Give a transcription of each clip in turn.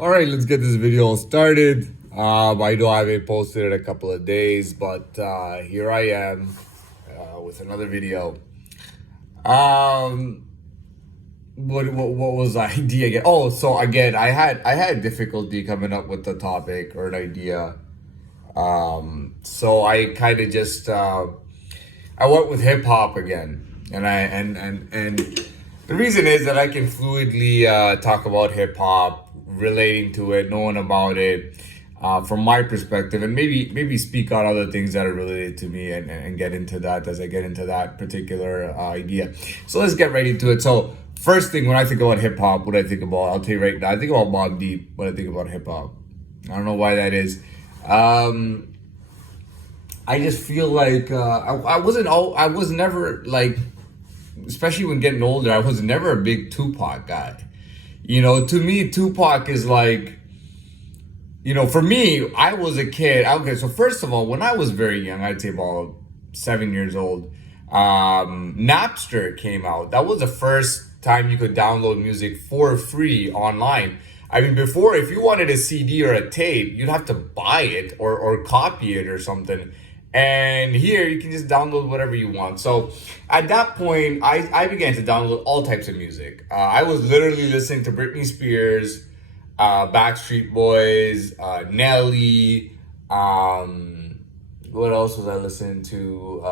All right, let's get this video started. I know I haven't posted in a couple of days, but here I am with another video. Um, what was the idea again? Oh, so again, I had difficulty coming up with the topic or an idea. So I kind of just I went with hip hop again, and the reason is that I can fluidly talk about hip hop, relating to it, knowing about it from my perspective, and maybe speak on other things that are related to me, and get into that as I get into that particular idea. So let's get right into it. So first thing when I think about hip hop, what I think about, I'll tell you right now, I think about Mobb Deep when I think about hip hop. I don't know why that is. I just feel like I was never like, especially when getting older, I was never a big Tupac guy. To me, Tupac is like, for me, I was a kid. Okay, so first of all, when I was very young, I'd say about 7 years old, Napster came out. That was the first time you could download music for free online. I mean, before, if you wanted a CD or a tape, you'd have to buy it or copy it or something. And here you can just download whatever you want. So at that point, I began to download all types of music. I was literally listening to Britney Spears, Backstreet Boys, Nelly. What else was I listening to?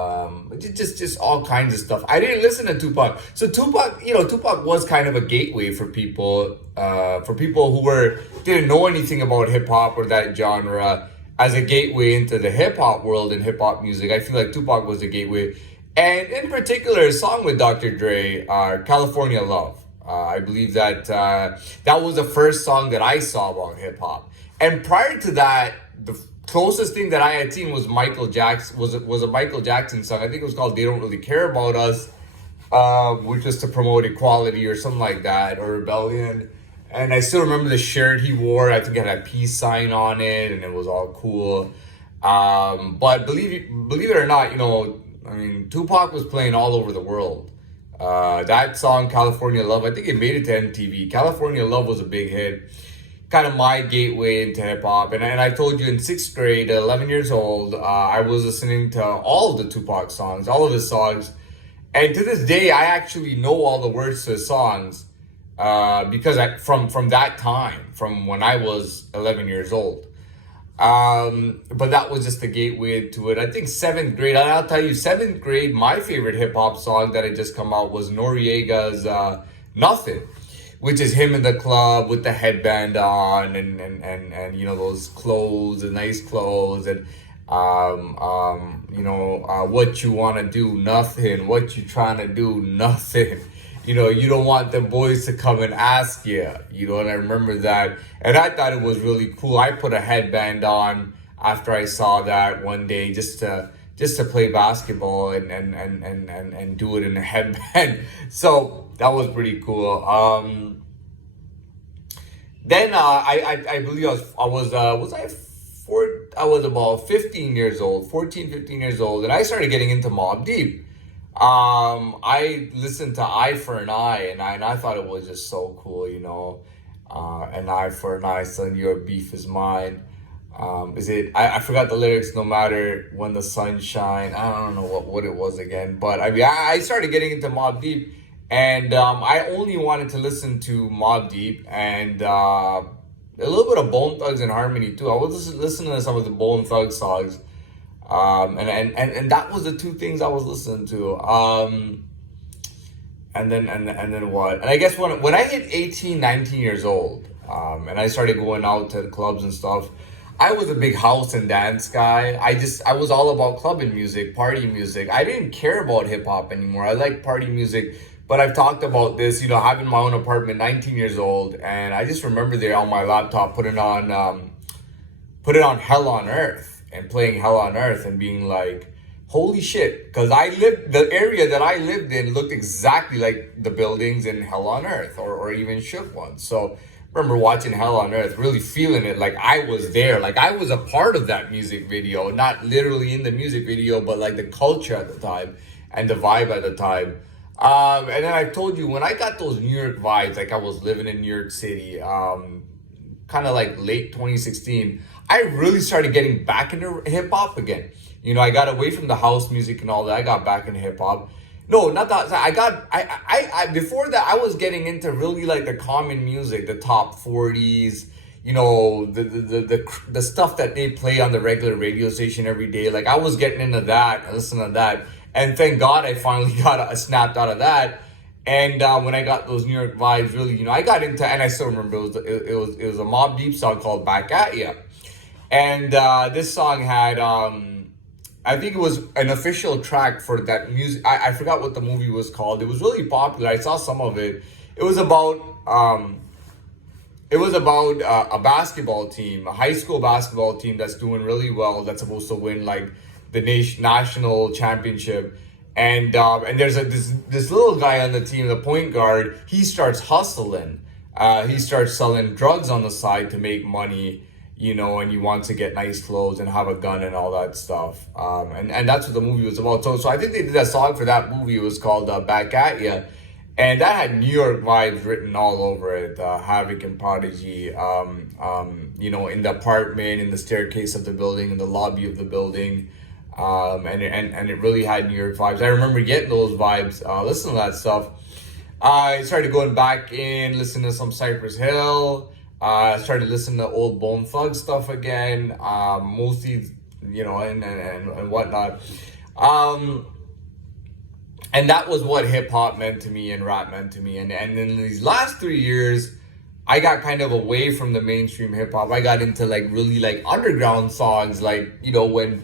Just all kinds of stuff. I didn't listen to Tupac. So Tupac was kind of a gateway for people who didn't know anything about hip hop or that genre, as a gateway into the hip hop world and hip hop music. I feel like Tupac was the gateway, and in particular, a song with Dr. Dre, "California Love." I believe that that was the first song that I saw about hip hop. And prior to that, the closest thing that I had seen was Michael Jackson. Was a Michael Jackson song. I think it was called "They Don't Really Care About Us," which was to promote equality or something like that, or rebellion. And I still remember the shirt he wore. I think it had a peace sign on it, and it was all cool. But believe it or not, I mean, Tupac was playing all over the world. That song, California Love, I think it made it to MTV. California Love was a big hit. Kind of my gateway into hip hop. And I told you, in sixth grade, 11 years old, I was listening to all of the Tupac songs, all of his songs. And to this day, I actually know all the words to his songs. Because from that time, from when I was 11 years old. But that was just the gateway to it. I think seventh grade, I'll tell you, seventh grade, my favorite hip hop song that had just come out was Noriega's Nothing, which is him in the club with the headband on, and those clothes, the nice clothes, and what you want to do, nothing, what you trying to do, nothing. You don't want the boys to come and ask you, and I remember that. And I thought it was really cool. I put a headband on after I saw that one day, just to play basketball and do it in a headband. So that was pretty cool. Then I believe I was about 15 years old, 14, 15 years old, and I started getting into Mobb Deep. I listened to Eye for an Eye, and I thought it was just so cool, an eye for an eye, son, your beef is mine. I forgot the lyrics, no matter when the sun shine. I don't know what it was again, but I mean, I started getting into Mobb Deep, and I only wanted to listen to Mobb Deep and a little bit of Bone Thugs and Harmony too. I was listening to some of the Bone Thugs songs. And that was the two things I was listening to. And then what? And I guess when I hit 18, 19 years old, and I started going out to the clubs and stuff, I was a big house and dance guy. I was all about clubbing music, party music. I didn't care about hip hop anymore. I like party music, but I've talked about this, having my own apartment, 19 years old, and I just remember there on my laptop putting on Hell on Earth, and playing Hell on Earth, and being like, holy shit, because the area that I lived in looked exactly like the buildings in Hell on Earth, or even Shook Ones. So remember watching Hell on Earth, really feeling it like I was there, like I was a part of that music video, not literally in the music video, but like the culture at the time and the vibe at the time. And then I told you, when I got those New York vibes, like I was living in New York City, kind of like late 2016, I really started getting back into hip hop again. You know, I got away from the house music and all that. I got back into hip hop. No, not that. I before that, I was getting into really like the common music, the top 40s, you know, the stuff that they play on the regular radio station every day. Like I was getting into that and listening to that. And thank God I finally snapped out of that. And when I got those New York vibes, really, you know, I got into, and I still remember it was a Mobb Deep song called "Back at Ya," and this song had I think it was an official track for that music. I forgot what the movie was called. It was really popular. I saw some of it. It was about a basketball team, a high school basketball team that's doing really well. That's supposed to win like the national championship. And there's this little guy on the team, the point guard. He starts hustling. He starts selling drugs on the side to make money, you know, and he wants to get nice clothes and have a gun and all that stuff. And that's what the movie was about. So I think they did a song for that movie. It was called "Back at Ya," and that had New York vibes written all over it. Havoc and Prodigy, you know, in the apartment, in the staircase of the building, in the lobby of the building. And it really had New York vibes. I remember getting those vibes, listening to that stuff. I started going back in, listening to some Cypress Hill. I started listening to old Bone Thug stuff again, mostly, you know, and whatnot. And that was what hip hop meant to me and rap meant to me. And in these last 3 years, I got kind of away from the mainstream hip hop. I got into like really like underground songs, like, you know, when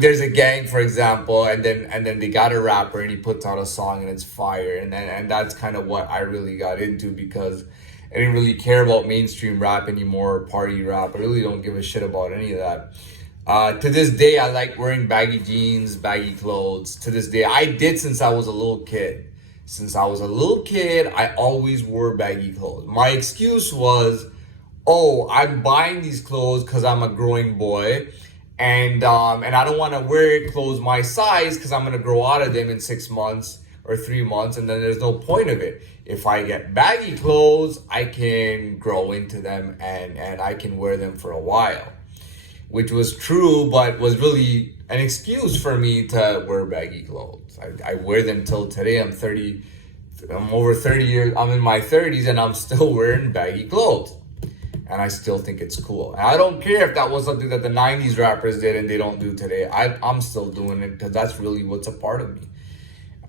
there's a gang, for example, and then they got a rapper and he puts out a song and it's fire, and that's kind of what I really got into, because I didn't really care about mainstream rap anymore, party rap. I really don't give a shit about any of that. To this day, I like wearing baggy jeans, baggy clothes. To this day, I did since I was a little kid. Since I was a little kid, I always wore baggy clothes. My excuse was, oh, I'm buying these clothes because I'm a growing boy. And I don't want to wear clothes my size because I'm going to grow out of them in 6 months or 3 months. And then there's no point of it. If I get baggy clothes, I can grow into them and I can wear them for a while. Which was true, but was really an excuse for me to wear baggy clothes. I wear them till today. I'm over 30 years. I'm in my 30s and I'm still wearing baggy clothes. And I still think it's cool. And I don't care if that was something that the 90s rappers did and they don't do today. I'm still doing it because that's really what's a part of me.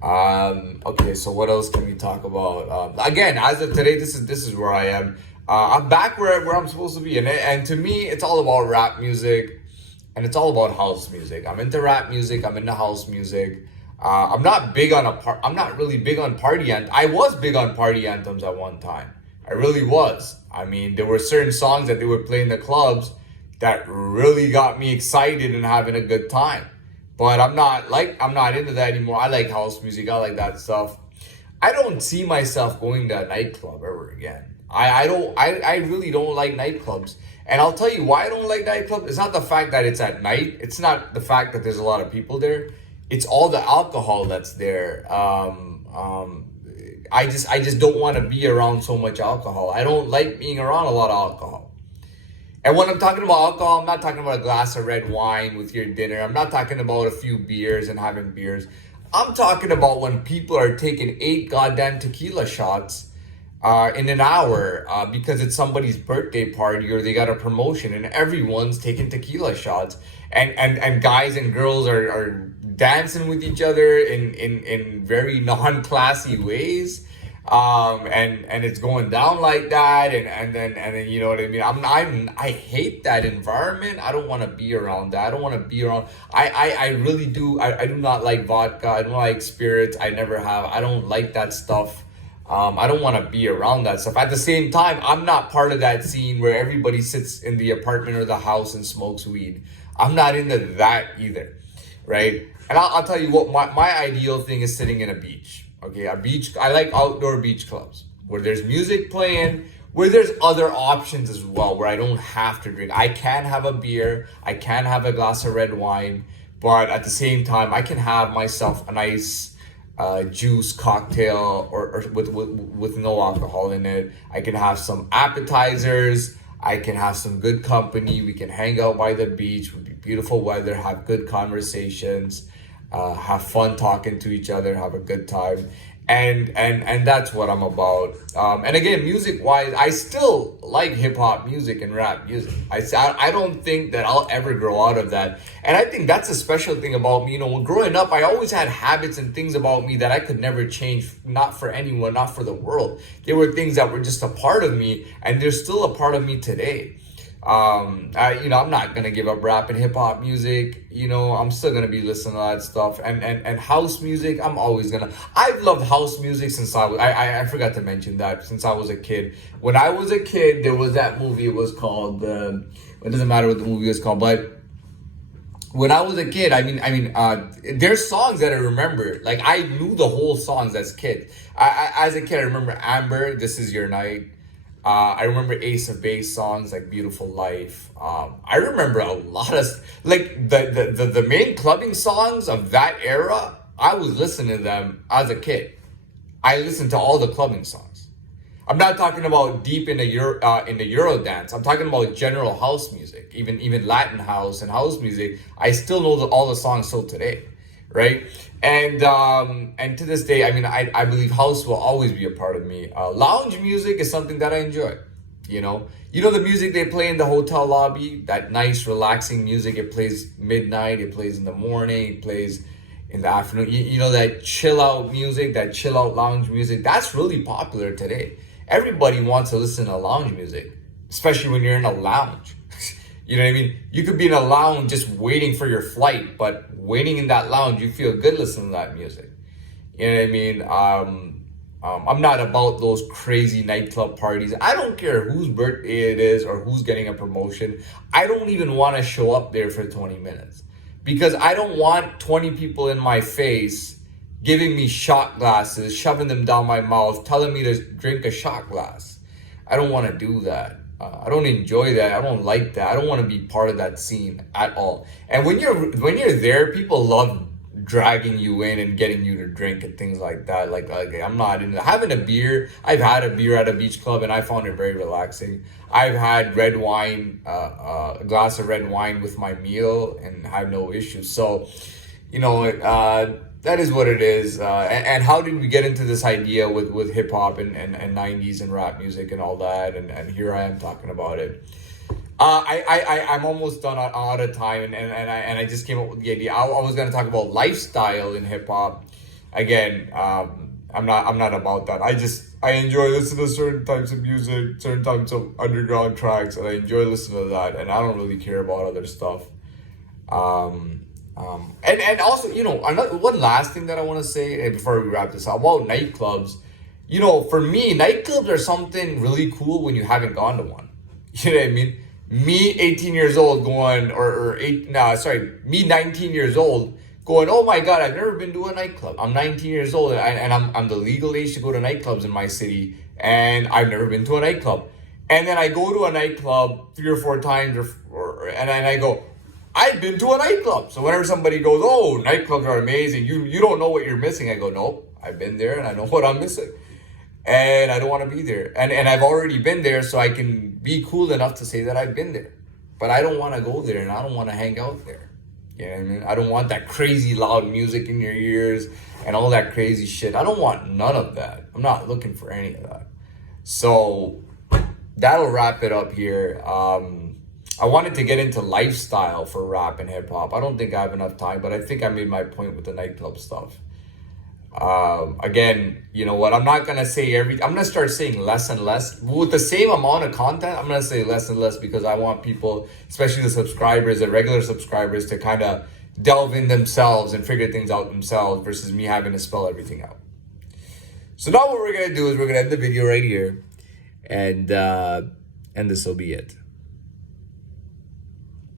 Okay, so what else can we talk about? Again, as of today, this is where I am. I'm back where I'm supposed to be. And to me, it's all about rap music. And it's all about house music. I'm into rap music. I'm into house music. I'm not really big on party anthems. I was big on party anthems at one time. I really was. I mean, there were certain songs that they would play in the clubs that really got me excited and having a good time. But I'm not into that anymore. I like house music. I like that stuff. I don't see myself going to a nightclub ever again. I really don't like nightclubs. And I'll tell you why I don't like nightclubs. It's not the fact that it's at night. It's not the fact that there's a lot of people there. It's all the alcohol that's there. I just don't want to be around so much alcohol. I don't like being around a lot of alcohol. And when I'm talking about alcohol, I'm not talking about a glass of red wine with your dinner. I'm not talking about a few beers and having beers. I'm talking about when people are taking 8 goddamn tequila shots in an hour because it's somebody's birthday party or they got a promotion and everyone's taking tequila shots. And guys and girls are dancing with each other in very non-classy ways. And it's going down like that, and then you know what I mean. I hate that environment. I don't want to be around that. I don't want to be around. I really do. I do not like vodka. I don't like spirits. I never have. I don't like that stuff. I don't want to be around that stuff. At the same time, I'm not part of that scene where everybody sits in the apartment or the house and smokes weed. I'm not into that either, right? And I'll tell you what, my ideal thing is sitting in a beach. Okay, a beach. I like outdoor beach clubs where there's music playing, where there's other options as well, where I don't have to drink. I can have a beer, I can have a glass of red wine, but at the same time, I can have myself a nice juice cocktail or with no alcohol in it. I can have some appetizers. I can have some good company. We can hang out by the beach. Would be beautiful weather. Have good conversations. Have fun talking to each other. Have a good time. And that's what I'm about. And again, music wise, I still like hip hop music and rap music. I don't think that I'll ever grow out of that. And I think that's a special thing about me. You know, when growing up, I always had habits and things about me that I could never change, not for anyone, not for the world. There were things that were just a part of me, and they're still a part of me today. I'm not gonna give up rap and hip hop music. I'm still gonna be listening to that stuff, and house music. I've loved house music since I forgot to mention that, since I was a kid. When I was a kid, there was that movie. It was called. It doesn't matter what the movie was called, but when I was a kid, there's songs that I remember. Like, I knew the whole songs as kid. As a kid, I remember Amber, "This Is Your Night." I remember Ace of Base songs like "Beautiful Life." I remember a lot of like the main clubbing songs of that era. I was listening to them as a kid. I listened to all the clubbing songs. I'm not talking about deep in the Euro dance. I'm talking about general house music, even Latin house and house music. I still know all the songs still today, right? And to this day, I believe house will always be a part of me. Lounge music is something that I enjoy. The music they play in the hotel lobby, that nice relaxing music. It plays midnight, it plays in the morning, it plays in the afternoon. That chill out music, that chill out lounge music, that's really popular today. Everybody wants to listen to lounge music, especially when you're in a lounge. You know what I mean? You could be in a lounge just waiting for your flight, but waiting in that lounge, you feel good listening to that music. You know what I mean? I'm not about those crazy nightclub parties. I don't care whose birthday it is or who's getting a promotion. I don't even want to show up there for 20 minutes because I don't want 20 people in my face giving me shot glasses, shoving them down my mouth, telling me to drink a shot glass. I don't want to do that. I don't enjoy that. I don't like that. I don't want to be part of that scene at all. And when you're there, people love dragging you in and getting you to drink and things like that. Like I'm not into having a beer. I've had a beer at a beach club and I found it very relaxing. I've had red wine, a glass of red wine with my meal, and have no issues. So, that is what it is. And how did we get into this idea with hip hop and 90s and rap music and all that? And here I am talking about it. I'm almost done out of time, and I just came up with the idea. I was gonna talk about lifestyle in hip hop. Again, I'm not about that. I enjoy listening to certain types of music, certain types of underground tracks, and I enjoy listening to that. And I don't really care about other stuff. And also, one last thing that I want to say before we wrap this up about nightclubs. For me, nightclubs are something really cool when you haven't gone to one. You know what I mean? Me, 18 years old, me, 19 years old, going, oh my God, I've never been to a nightclub. I'm 19 years old, and I'm the legal age to go to nightclubs in my city, and I've never been to a nightclub. And then I go to a nightclub 3 or 4 times, and I go, I've been to a nightclub. So whenever somebody goes, oh, nightclubs are amazing, you don't know what you're missing. I go, nope, I've been there and I know what I'm missing. And I don't want to be there. And I've already been there, so I can be cool enough to say that I've been there. But I don't want to go there and I don't want to hang out there. You know what I mean? I don't want that crazy loud music in your ears and all that crazy shit. I don't want none of that. I'm not looking for any of that. So that'll wrap it up here. I wanted to get into lifestyle for rap and hip hop. I don't think I have enough time, but I think I made my point with the nightclub stuff. Again, you know what? I'm not going to say I'm going to start saying less and less. With the same amount of content, I'm going to say less and less because I want people, especially the subscribers, the regular subscribers, to kind of delve in themselves and figure things out themselves versus me having to spell everything out. So now what we're going to do is we're going to end the video right here, and this will be it.